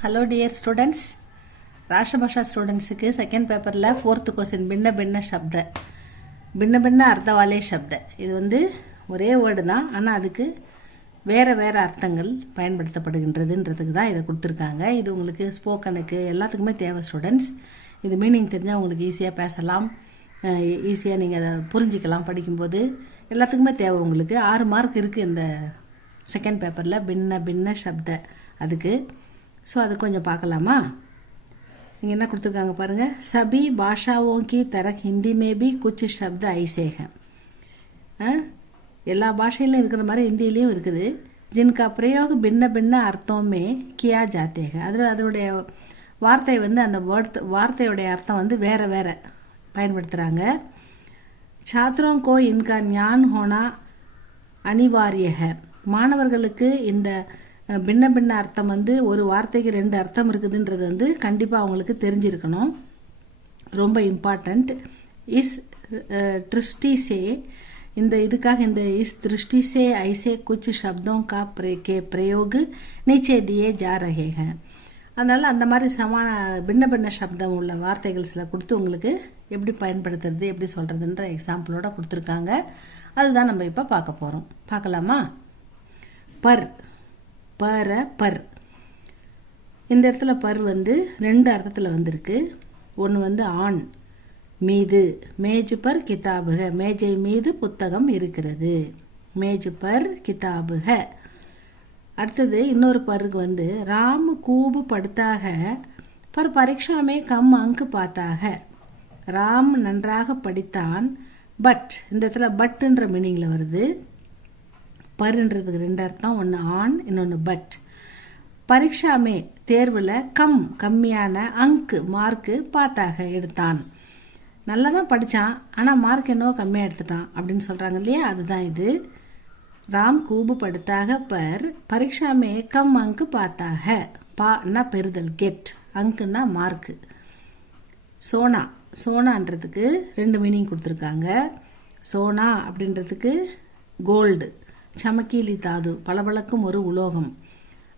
Hello dear students. ராஷ்டிரபாஷா ஸ்டூடெண்ட்ஸுக்கு second பேப்பரில் 4th question பின்ன பின்ன சப்த பின்ன பின்ன அர்த்தவாலே சப்த. இது ஒரே வேர்டு தான், ஆனால் அதுக்கு வேறு வேறு அர்த்தங்கள் பயன்படுத்தப்படுகின்றதுன்றதுக்கு தான் இதை கொடுத்துருக்காங்க. இது உங்களுக்கு ஸ்போக்கனுக்கு எல்லாத்துக்குமே தேவை ஸ்டூடெண்ட்ஸ். இது மீனிங் தெரிஞ்சால் உங்களுக்கு ஈஸியாக பேசலாம், ஈஸியாக நீங்கள் அதை புரிஞ்சிக்கலாம். படிக்கும்போது எல்லாத்துக்குமே தேவை. உங்களுக்கு 6 மார்க் இருக்குது இந்த செகண்ட் பேப்பரில் பின்ன பின்ன சப்த அதுக்கு. ஸோ அது கொஞ்சம் பார்க்கலாமா? இங்கே என்ன கொடுத்துருக்காங்க பாருங்கள். சபி பாஷாவோं की तरह हिंदी में भी कुछ शब्द ऐसे हैं. எல்லா பாஷையிலும் இருக்கிற மாதிரி ஹிந்திலையும் இருக்குது. जिनका प्रयोग भिन्न भिन्न अर्थों में किया जाते हैं. அதில் அதோடைய வார்த்தை அந்த வார்த்தையோடைய அர்த்தம் வேறு வேறு பயன்படுத்துகிறாங்க. छात्रों को इनका ज्ञान होना अनिवार्य है. மாணவர்களுக்கு இந்த பின்ன பின்ன அர்த்தம் ஒரு வார்த்தைக்கு 2 அர்த்தம் இருக்குதுன்றது கண்டிப்பாக அவங்களுக்கு தெரிஞ்சிருக்கணும். ரொம்ப இம்பார்ட்டண்ட். இஸ் திருஷ்டி சே இந்த இதுக்காக இந்த இஸ் திருஷ்டி சே ஐசே குச் சப்தோं का प्रयोग नीचे दिए जा रहे हैं. அதனால் அந்த மாதிரி சமான பின்ன பின்ன சப்தம் உள்ள வார்த்தைகள் சில கொடுத்து உங்களுக்கு எப்படி பயன்படுத்துறது எப்படி சொல்கிறதுன்ற எக்ஸாம்பிளோட கொடுத்துருக்காங்க. அதுதான் நம்ம இப்போ பார்க்க போகிறோம். பார்க்கலாமா? பர் பர பர். இந்த இடத்துல பர் 2 அர்த்தத்தில் வந்திருக்கு. ஒன்று ஆண் மீது, மேஜ் பர் கிதாபுக, மேஜை மீது புத்தகம் இருக்கிறது, மேஜ் பர் கிதாபுக. அடுத்தது இன்னொரு பருக்கு ராம் கூபு படுத்தாக பர் பரீட்சாமே கம் அங்கு பார்த்தாக. ராம் நன்றாக படித்தான், பட் இந்த இடத்துல பட்டுன்ற மீனிங்கில் வருது. பருன்றதுக்கு 2 அர்த்தம், ஒன்று ஆண், இன்னொன்று பட். பரீட்சாமே தேர்வில் கம்மியான அங்கு மார்க்கு பார்த்தாக எடுத்தான். நல்லா தான் படித்தான், ஆனால் மார்க் என்னவோ கம்மியாக எடுத்துட்டான் அப்படின்னு சொல்கிறாங்க இல்லையா, அதுதான் இது. ராம் கூபு படுத்தாக பர் பரீட்சாமே அங்கு பார்த்தாக. பான்னா பெறுதல், கெட், அங்குன்னா மார்க்கு. சோனா சோனான்றதுக்கு 2 மீனிங் கொடுத்துருக்காங்க. சோனா அப்படின்றதுக்கு கோல்டு, சமக்கீலி தாது, பளபளக்கும் ஒரு உலோகம்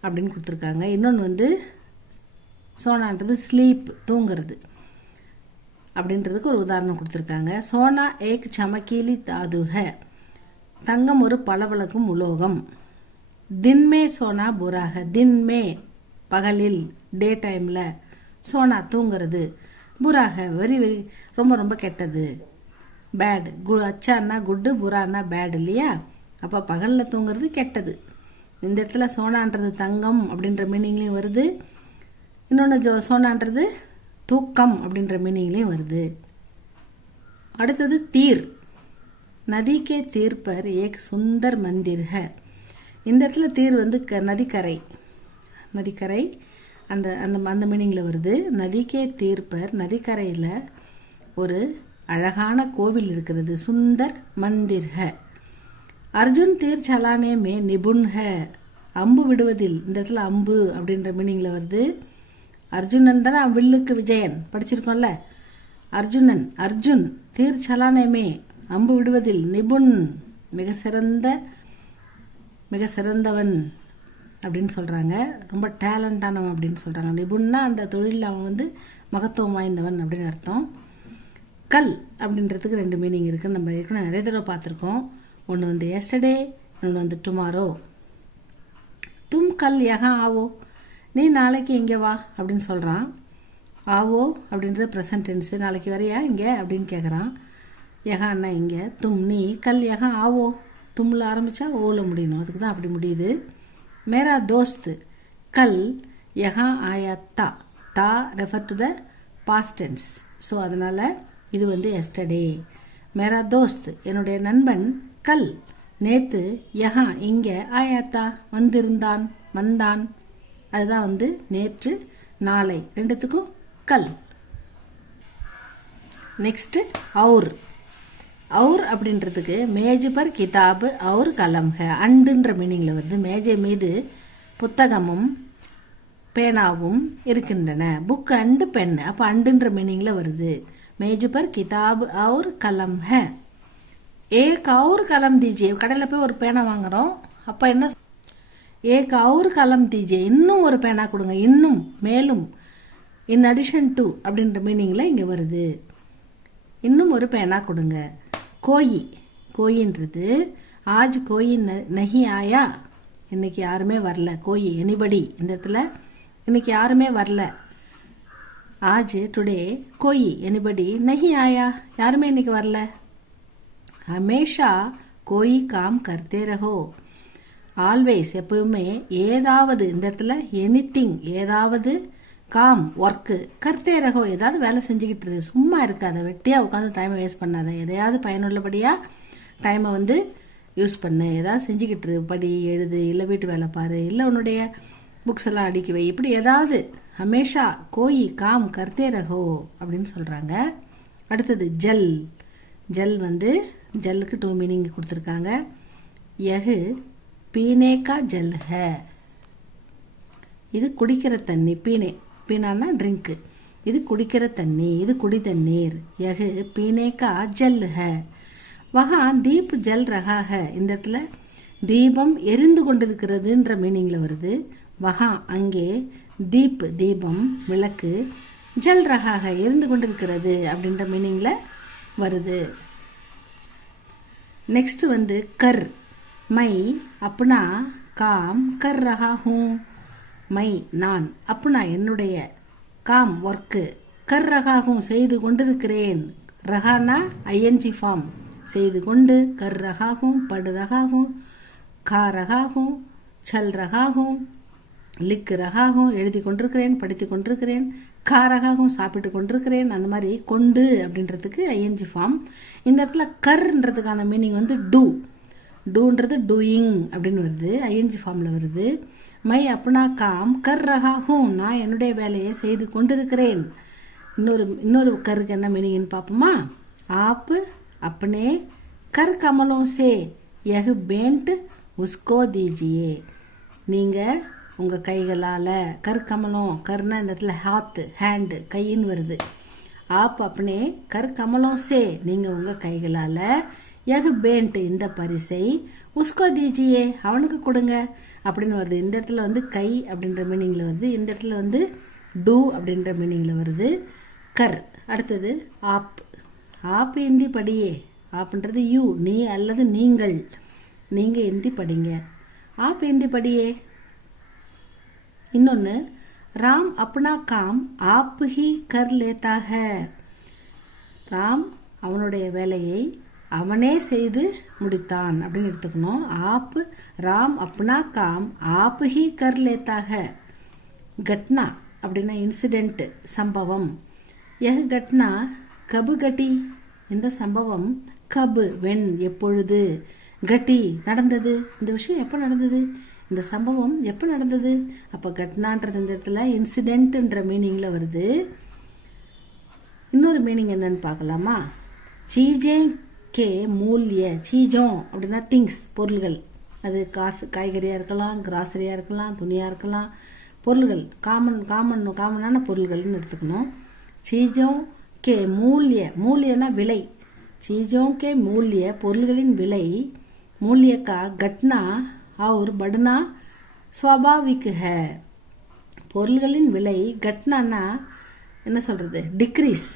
அப்படின்னு கொடுத்துருக்காங்க. இன்னொன்று சோனான்றது ஸ்லீப், தூங்கிறது அப்படின்றதுக்கு ஒரு உதாரணம் கொடுத்துருக்காங்க. சோனா ஏக் சமக்கீலி தாது ஹை, தங்கம் ஒரு பளபளக்கும் உலோகம். தின்மே சோனா புராக, தின்மே பகலில், டே டைமில், சோனா தூங்கிறது, புராக வெரி வெரி ரொம்ப ரொம்ப கெட்டது, பேட். அச்சான்னா குட்டு, புறான்னா பேட் இல்லையா? அப்போ பகலில் தூங்குறது கெட்டது. இந்த இடத்துல சோனான்றது தங்கம் அப்படின்ற மீனிங்லேயும் வருது, இன்னொன்று சோனான்றது தூக்கம் அப்படின்ற மீனிங்லேயும் வருது. அடுத்தது தீர். நதிக்கே தீர் பர் ஏக் சுந்தர் மந்திர் ஹை. இந்த இடத்துல தீர் நதிக்கரை, நதிக்கரை அந்த அந்த அந்த மீனிங்கில் வருது. நதிக்கே தீர் பர், நதிக்கரையில் ஒரு அழகான கோவில் இருக்கிறது, சுந்தர் மந்திர் ஹை. அர்ஜுன் தீர் சலானே மே நிபுண் ஹை. அம்பு விடுவதில், இந்த இடத்துல அம்பு அப்படின்ற மீனிங்கில் வருது. அர்ஜுனன் தானே வில்லுக்கு விஜயன், படிச்சிருக்கோம்ல. அர்ஜுன் தீர் சலானே மே, அம்பு விடுவதில், நிபுண் மிக சிறந்தவன் அப்படின்னு சொல்கிறாங்க. ரொம்ப டேலண்டானவன் அப்படின்னு சொல்கிறாங்க. நிபுண்ணா அந்த தொழிலில் அவன் மகத்துவம் வாய்ந்தவன் அப்படின்னு அர்த்தம். கல் அப்படின்றதுக்கு 2 மீனிங் இருக்குன்னு நம்ம ஏற்கனவே நிறைய தடவை பார்த்துருக்கோம். ஒன்று எஸ்டர்டே, இன்னொன்று டுமாரோ. தும் கல் யஹா ஆவோ, நீ நாளைக்கு இங்கே வா அப்படின்னு சொல்கிறான். ஆவோ அப்படின்றது ப்ரெசன்ட் டென்ஸு, நாளைக்கு வரையா இங்கே அப்படின்னு கேட்குறான். யஹான்னா இங்கே, தும் நீ, கல் யஹா ஆவோ, தும்மில் ஆரம்பித்தா ஓவில் முடியணும், அதுக்கு தான் அப்படி முடியுது. மேரா தோஸ்த் கல் யஹா ஆயா தா, தா refer to the past tense. So அதனால் இது எஸ்டர்டே. மேரா தோஸ்த் என்னுடைய நண்பன், கல் நேத்து, யஹா இங்கே, ஆயாத்தா வந்தான். அதுதான் நேற்று, நாளை, 2த்துக்கும் கல். நெக்ஸ்ட்டு அவுர். அவுர் அப்படின்றதுக்கு மேஜ் பர் கிதாபு அவுர் கலம் ஹை, அண்டுன்ற மீனிங்கில் வருது. மேஜை மீது புத்தகமும் பேனாவும் இருக்கின்றன, புக் அண்டு பென். அப்போ அண்டுன்ற மீனிங்கில் வருது. மேஜ் பர் கிதாபு அவுர் கலம் ஹை. ஏக் அவுர் கலம் தீஜியே. கடையில் போய் ஒரு பேனா வாங்குகிறோம், அப்போ என்ன ஏக் அவுர் கலம் தீஜே, இன்னும் ஒரு பேனா கொடுங்க, இன்னும் மேலும், இன் அடிஷன் டு அப்படின்ற மீனிங்கில் இங்கே வருது. இன்னும் ஒரு பேனா கொடுங்க. கோயி, கோயின்றது ஆஜ் கோயி நஹி ஆயா, இன்னைக்கு யாருமே வரல. கோயி எனிபடி, இந்த இடத்துல இன்னைக்கு யாருமே வரல. ஆஜ் டுடே கோயி எனிபடி நஹி ஆயா, யாருமே இன்னைக்கு வரல. ஹமேஷா கோயி காம் கர்த்தே ரஹோ, ஆல்வேஸ் எப்பவுமே ஏதாவது, இந்த இடத்துல எனிதிங் ஏதாவது, காம் ஒர்க்கு, கர்த்தே ரஹோ ஏதாவது வேலை செஞ்சுக்கிட்டு இருக்கு, சும்மா இருக்காத, வெட்டியாக உட்காந்து டைமை வேஸ்ட் பண்ணாத, எதையாவது பயனுள்ளபடியாக டைமை வந்து யூஸ் பண்ணு, ஏதாவது செஞ்சுக்கிட்டு இரு, படி, எழுது, இல்லை வீட்டு வேலை பாரு, இல்லை உன்னுடைய புக்ஸ் எல்லாம் அடுக்கி வை, இப்படி ஏதாவது. ஹமேஷா கோயி காம் கர்த்தே ரஹோ அப்படின்னு சொல்கிறாங்க. அடுத்தது ஜல், ஜல் வந்து ஜல்லுக்கு 2 மீனிங் கொடுத்துருக்காங்க. யஹு பீனே கா ஜல் ஹை, இது குடிக்கிற தண்ணி. பீனே, பீனான்னா ட்ரிங்க்கு, இது குடிக்கிற தண்ணி, இது குடி தண்ணீர். யஹு பீனே கா ஜல் ஹை. வஹா தீப் ஜல் ரஹா ஹை, இந்த இடத்துல தீபம் எரிந்து கொண்டிருக்கிறதுன்ற மீனிங்கில் வருது. வஹா அங்கே, தீப் தீபம் விளக்கு, ஜல் ரஹா ஹை எரிந்து கொண்டிருக்கிறது அப்படின்ற மீனிங்கில் வருது. நெக்ஸ்ட் வந்து கர், மை அப்னா காம் கர் ரஹா ஹூ, மை நான், அப்னா என்னுடைய, காம் ஒர்க்கு, கர் ரஹா ஹூ செய்து கொண்டிருக்கிறேன். ரஹானா ஐஎன்ஜி ஃபார்ம், செய்து கொண்டு, கர் ரஹா ஹூ படு ரஹா ஹூ, கா ரஹா who Chal Raha who, லிக் Raha who எழுதி கொண்டிருக்கிறேன், படித்து கொண்டிருக்கிறேன், கா ரஹா ஹூ சாப்பிட்டு கொண்டிருக்கிறேன். அந்த மாதிரி கொண்டு அப்படின்றதுக்கு ஐஎன்ஜி ஃபார்ம். இந்த இடத்துல கர்ன்றதுக்கான மீனிங் வந்து டூ, டூன்றது டூயிங் அப்படின்னு வருது, ஐஎன்ஜி ஃபார்மில் வருது. மை அப்னா காம் கர் ரஹா ஹூ, நான் என்னுடைய வேலையை செய்து கொண்டிருக்கிறேன். இன்னொரு கருக்கு என்ன மீனிங்னு பார்ப்போமா. ஆப் அப்னே கர் கமலோं से यह बेंट उसको दीजिए, நீங்கள் உங்கள் கைகளால், கர் கமலம், கர்னா இந்த இடத்துல ஹாத் ஹேண்டு கையின்னு வருது. ஆப் அப்னே கர் கமலம் சே, நீங்கள் உங்கள் கைகளால், யஹ் பேண்ட் இந்த பரிசை, உஸ்கோ தீஜியே அவனுக்கு கொடுங்க அப்படின்னு வருது. இந்த இடத்துல வந்து கை அப்படின்ற மீனிங்கில் வருது, இந்த இடத்துல வந்து டூ அப்படின்ற மீனிங்கில் வருது. கர். அடுத்தது ஆப், ஆப் இந்தி படியே, ஆப்ன்றது யூ நீ அல்லது நீங்கள், நீங்கள் இந்தி படிங்க, ஆப் இந்தி படியே. இன்னொன்று ராம் அப்னா காம் ஆப் ஹி கர் லேத்தா ஹை, ராம் அவனுடைய வேலையை அவனே செய்து முடித்தான் அப்படின்னு எடுத்துக்கணும். ஆப் ராம் அப்னா காம் ஆப் ஹி கர் லேத்தா ஹை. கட்னா அப்படின்னா இன்சிடெண்ட், சம்பவம். யஹ் கட்னா கபு கட்டி, இந்த சம்பவம் கபு வென் எப்பொழுது, கட்டி நடந்தது, இந்த விஷயம் எப்போ நடந்தது, இந்த சம்பவம் எப்போ நடந்தது. அப்போ கட்னான்றது இந்த இடத்துல இன்சிடென்ட்ன்ற மீனிங்கில் வருது. இன்னொரு மீனிங் என்னன்னு பார்க்கலாமா. சீஜே கே மூல்ய, சீஜோ அப்படின்னா திங்ஸ் பொருள்கள், அது காசு, காய்கறியாக இருக்கலாம், கிராசரியாக இருக்கலாம், துணியாக இருக்கலாம், பொருள்கள், காமனான பொருள்கள்னு எடுத்துக்கணும். சீஜோ கே மூல்ய, மூல்யனா விலை, சீஜோ கே மூல்ய பொருள்களின் விலை, மூல்ய கா கட்னா और बढ़ना स्वाभाविक है, பொருள்களின் விலை கட்னானா என்ன சொல்கிறது, டிக்ரீஸ்,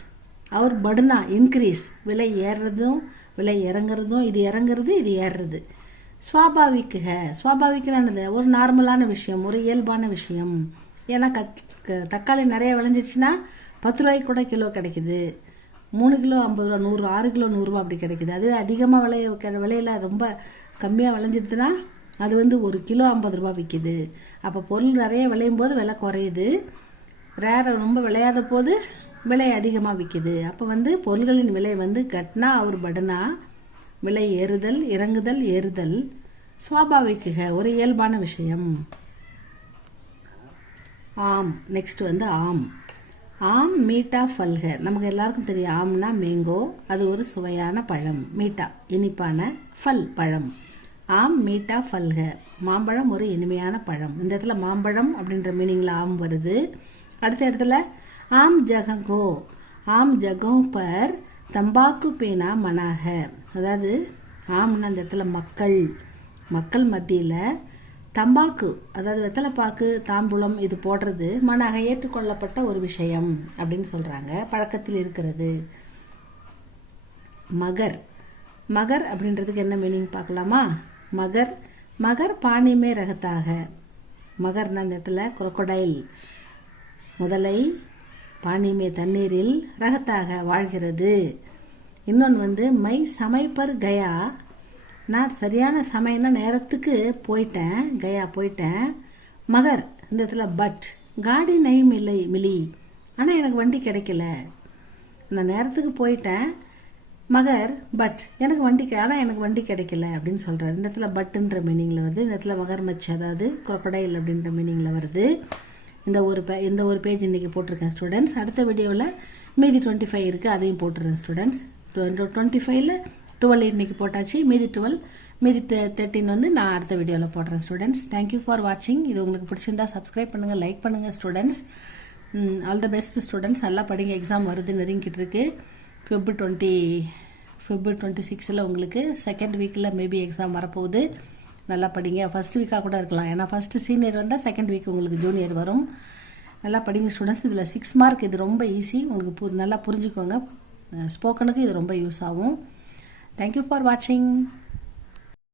அவர் படுனா இன்க்ரீஸ், விலை ஏறுறதும் விலை இறங்குறதும், இது இறங்குறது இது ஏறுறது. ஸ்வாபாவிக் ஹே, ஸ்வாபாவிக்னானது ஒரு நார்மலான விஷயம், ஒரு இயல்பான விஷயம். ஏன்னா தக்காளி நிறைய விளைஞ்சிடுச்சுன்னா 10 ரூபாய்க்கு கூட கிலோ கிடைக்குது, 3 கிலோ 50 ரூபா, 100, 6 கிலோ 100 ரூபா அப்படி கிடைக்குது. அதுவே அதிகமாக விலையில ரொம்ப கம்மியாக விளைஞ்சிடுதுன்னா அது வந்து 1 கிலோ 50 ரூபா விற்கிது. அப்போ பொருள் நிறைய விளையும் போது விலை குறையுது, ரொம்ப விளையாத போது விலை அதிகமாக விற்கிது. அப்போ வந்து பொருள்களின் விலை வந்து கட்னா அவர் படுனா, விலை ஏறுதல் இறங்குதல் ஏறுதல், ஸ்வாபாவிக்குக ஒரு இயல்பான விஷயம். ஆம். நெக்ஸ்ட் வந்து ஆம். ஆம் மீட்டா ஃபல்க, நமக்கு எல்லாருக்கும் தெரியும் ஆம்னா மேங்கோ, அது ஒரு சுவையான பழம். மீட்டா இனிப்பான, ஃபல் பழம். ஆம் மீட்டா ஃபல்க, மாம்பழம் ஒரு இனிமையான பழம். இந்த இடத்துல மாம்பழம் அப்படின்ற மீனிங்கில் ஆம் வருது. அடுத்த இடத்துல ஆம் ஜகங்கோ, ஆம் ஜகோ பர் தம்பாக்கு பீனா மனாக, அதாவது ஆம்னா அந்த இடத்துல மக்கள் மத்தியில் தம்பாக்கு அதாவது வெத்தலைப்பாக்கு தாம்பூலம் இது போடுறது மனாக ஏற்றுக்கொள்ளப்பட்ட ஒரு விஷயம் அப்படின்னு சொல்கிறாங்க, பழக்கத்தில் இருக்கிறது. மகர் மகர் அப்படின்றதுக்கு என்ன மீனிங் பார்க்கலாமா? மகர் மகர் பாணிமே ரகத்தாக. மகர்னா இந்த இடத்துல குரோக்கடைல் முதலை, பாணிமே தண்ணீரில், ரகத்தாக வாழ்கிறது. இன்னொன்று மை சமைப்பர் கயா, நான் சரியான சமையல்னா நேரத்துக்கு போயிட்டேன், கயா போயிட்டேன். மகர் இந்த இடத்துல பட், காடி நெய்ம் இல்லை மிலி, ஆனால் எனக்கு வண்டி கிடைக்கல. நான் நேரத்துக்கு போயிட்டேன் மகர் பட் எனக்கு வண்டி ஆனால் எனக்கு வண்டி கிடைக்கல அப்படின்னு சொல்கிறார். இந்த இடத்துல பட்டுன்ற மீனிங்கில் வருது. இந்த இடத்துல மகர் மச் அதாவது குரோக்கடைல் அப்படின்ற மீனிங்கில் வருது. இந்த ஒரு பேஜ் இன்றைக்கி போட்டிருக்கேன் ஸ்டூடெண்ட்ஸ். அடுத்த வீடியோவில் மீதி 25 இருக்குது, அதையும் போட்டுருக்கேன் ஸ்டூடெண்ட்ஸ். 25ல் 12 இன்றைக்கி போட்டாச்சு, மீதி 13 நான் அடுத்த வீடியோவில் போடுறேன் ஸ்டூடெண்ட்ஸ். தேங்க்யூ ஃபார் வாட்சிங். இது உங்களுக்கு பிடிச்சிருந்தா சப்ஸ்கிரைப் பண்ணுங்கள், லைக் பண்ணுங்கள் students. All the best students. நல்லா படிங்க, எக்ஸாம் வருது, நெருங்கிட்டு இருக்கு. February 26 உங்களுக்கு செகண்ட் வீக்கில் மேபி எக்ஸாம் வரப்போகுது. நல்லா படிங்க. ஃபஸ்ட் வீக்காக கூட இருக்கலாம், ஏன்னா ஃபஸ்ட்டு சீனியர் வந்தால் செகண்ட் வீக் உங்களுக்கு ஜூனியர் வரும். நல்லா படிங்க ஸ்டூடெண்ட்ஸ். இதில் 6 மார்க், இது ரொம்ப ஈஸி, உங்களுக்கு நல்லா புரிஞ்சுக்கோங்க. ஸ்போக்கனுக்கு இது ரொம்ப யூஸ் ஆகும். தேங்க்யூ ஃபார் வாட்சிங்.